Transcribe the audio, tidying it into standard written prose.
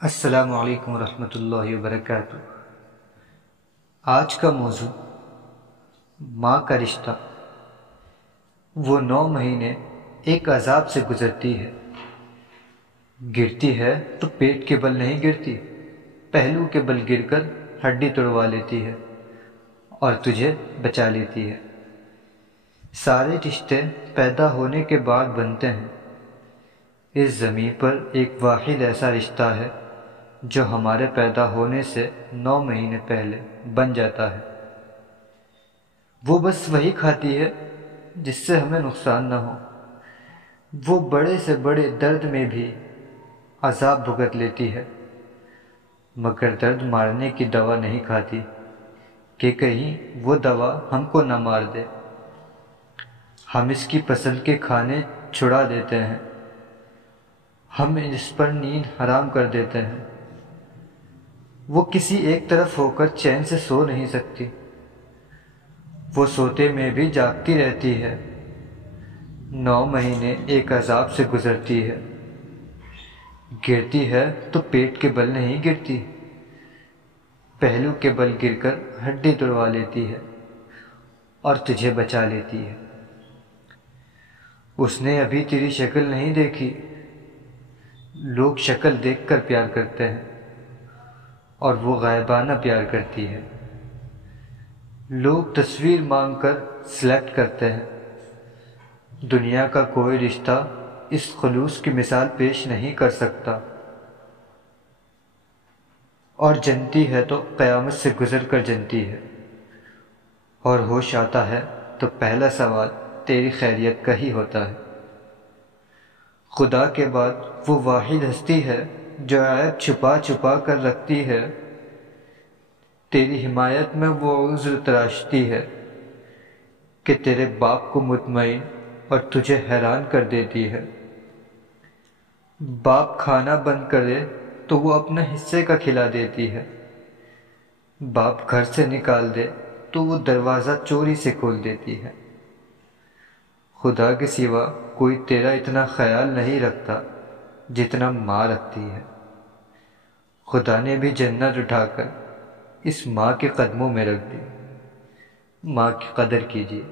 السلام علیکم ورحمۃ اللہ وبرکاتہ۔ آج کا موضوع ماں کا رشتہ۔ وہ 9 مہینے ایک عذاب سے گزرتی ہے، گرتی ہے تو پیٹ کے بل نہیں گرتی، پہلو کے بل گر کر ہڈی توڑوا لیتی ہے اور تجھے بچا لیتی ہے۔ سارے رشتے پیدا ہونے کے بعد بنتے ہیں، اس زمین پر ایک واحد ایسا رشتہ ہے جو ہمارے پیدا ہونے سے 9 مہینے پہلے بن جاتا ہے۔ وہ بس وہی کھاتی ہے جس سے ہمیں نقصان نہ ہو۔ وہ بڑے سے بڑے درد میں بھی عذاب بھگت لیتی ہے، مگر درد مارنے کی دوا نہیں کھاتی کہ کہیں وہ دوا ہم کو نہ مار دے۔ ہم اس کی پسند کے کھانے چھڑا دیتے ہیں، ہم اس پر نیند حرام کر دیتے ہیں۔ وہ کسی ایک طرف ہو کر چین سے سو نہیں سکتی، وہ سوتے میں بھی جاگتی رہتی ہے۔ 9 مہینے ایک عذاب سے گزرتی ہے، گرتی ہے تو پیٹ کے بل نہیں گرتی، پہلو کے بل گر کر ہڈی توڑوا لیتی ہے اور تجھے بچا لیتی ہے۔ اس نے ابھی تیری شکل نہیں دیکھی، لوگ شکل دیکھ کر پیار کرتے ہیں اور وہ غائبانہ پیار کرتی ہے۔ لوگ تصویر مانگ کر سلیکٹ کرتے ہیں، دنیا کا کوئی رشتہ اس خلوص کی مثال پیش نہیں کر سکتا۔ اور جنتی ہے تو قیامت سے گزر کر جنتی ہے، اور ہوش آتا ہے تو پہلا سوال تیری خیریت کا ہی ہوتا ہے۔ خدا کے بعد وہ واحد ہستی ہے جو عیب چھپا چھپا کر رکھتی ہے، تیری حمایت میں وہ عذر تراشتی ہے کہ تیرے باپ کو مطمئن اور تجھے حیران کر دیتی ہے۔ باپ کھانا بند کرے تو وہ اپنے حصے کا کھلا دیتی ہے، باپ گھر سے نکال دے تو وہ دروازہ چوری سے کھول دیتی ہے۔ خدا کے سوا کوئی تیرا اتنا خیال نہیں رکھتا جتنا ماں رکھتی ہے۔ خدا نے بھی جنت اٹھا کر اس ماں کے قدموں میں رکھ دی۔ ماں کی قدر کیجیے۔